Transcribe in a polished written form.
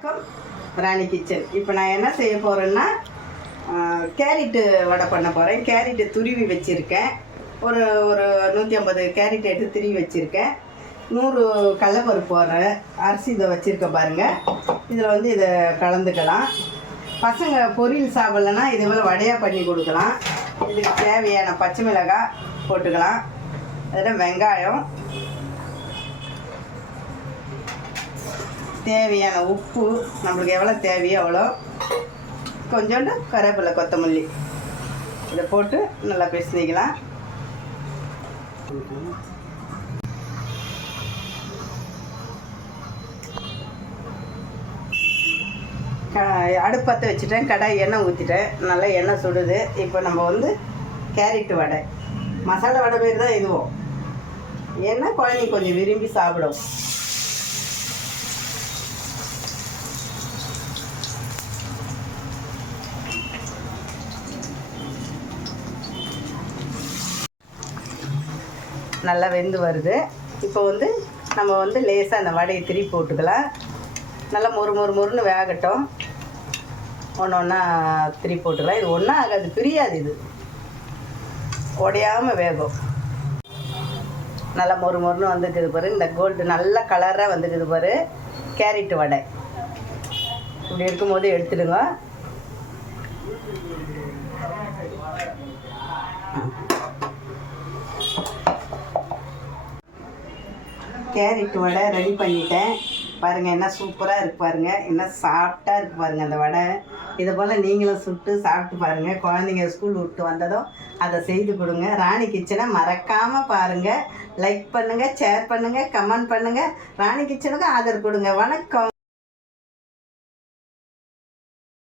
வணக்கம் ராணி கிச்சன். இப்போ நான் என்ன செய்ய போகிறேன்னா கேரட்டு வடை பண்ண போகிறேன். கேரட்டு துருவி வச்சுருக்கேன். ஒரு ஒரு 150 கேரட் எடுத்து துருவி வச்சுருக்கேன். 100 கடலைப்பருப்பு போடுறேன். அரிசி இதை வச்சுருக்க பாருங்கள். இதில் இதை கலந்துக்கலாம். பசங்க பொரியல் சாப்பிட்லன்னா இது போல் வடையாக பண்ணி கொடுக்கலாம். இதுக்கு தேவையான பச்சை மிளகாய் போட்டுக்கலாம். அதில் வெங்காயம், தேவையான உப்பு, நம்மளுக்கு எவ்வளோ தேவையோ அவ்வளோ, கொஞ்சோண்டு கருவேப்பிலை, கொத்தமல்லி இதை போட்டு நல்லா பிசைஞ்சிக்கலாம். அடுப்பு பற்ற வச்சுட்டேன். கடாய் எண்ணெய் ஊற்றிட்டேன். நல்லா எண்ணெய் சுடுது. இப்போ நம்ம கேரட்டு வடை, மசாலா வடை மாரி தான் இதுவும். ஏன்னா குழந்தைங்க கொஞ்சம் விரும்பி சாப்பிடும். நல்லா வெந்து வருது. இப்போ நம்ம லேசாக அந்த வடையை திருப்பி போட்டுக்கலாம். நல்லா மொறுன்னு வேகட்டும். ஒன்று ஒன்றா திருப்பி போட்டுக்கலாம். இது ஒன்றா ஆகாது, பிரியாது, இது உடையாமல் வேகும். நல்லா மொறுன்னு வந்துக்குது பாரு. இந்த கோல்டு நல்ல கலராக வந்துக்குது பாரு கேரட்டு வடை. இப்படி இருக்கும்போது எடுத்துடுங்க. கேரட் வடை ரெடி பண்ணிட்டேன். பாருங்கள் என்ன சூப்பராக இருக்குது பாருங்கள். என்ன சாஃப்டாக இருக்குது பாருங்கள் அந்த வடை. இதை போல் நீங்களும் சுட்டு சாப்பிட்டு பாருங்கள். குழந்தைங்க ஸ்கூல் விட்டு வந்ததும் அதை செய்து கொடுங்க. ராணி கிச்சனை மறக்காமல் பாருங்கள். லைக் பண்ணுங்கள், ஷேர் பண்ணுங்கள், கமெண்ட் பண்ணுங்கள். ராணி கிச்சனுக்கு ஆதரவு கொடுங்க. வணக்கம்.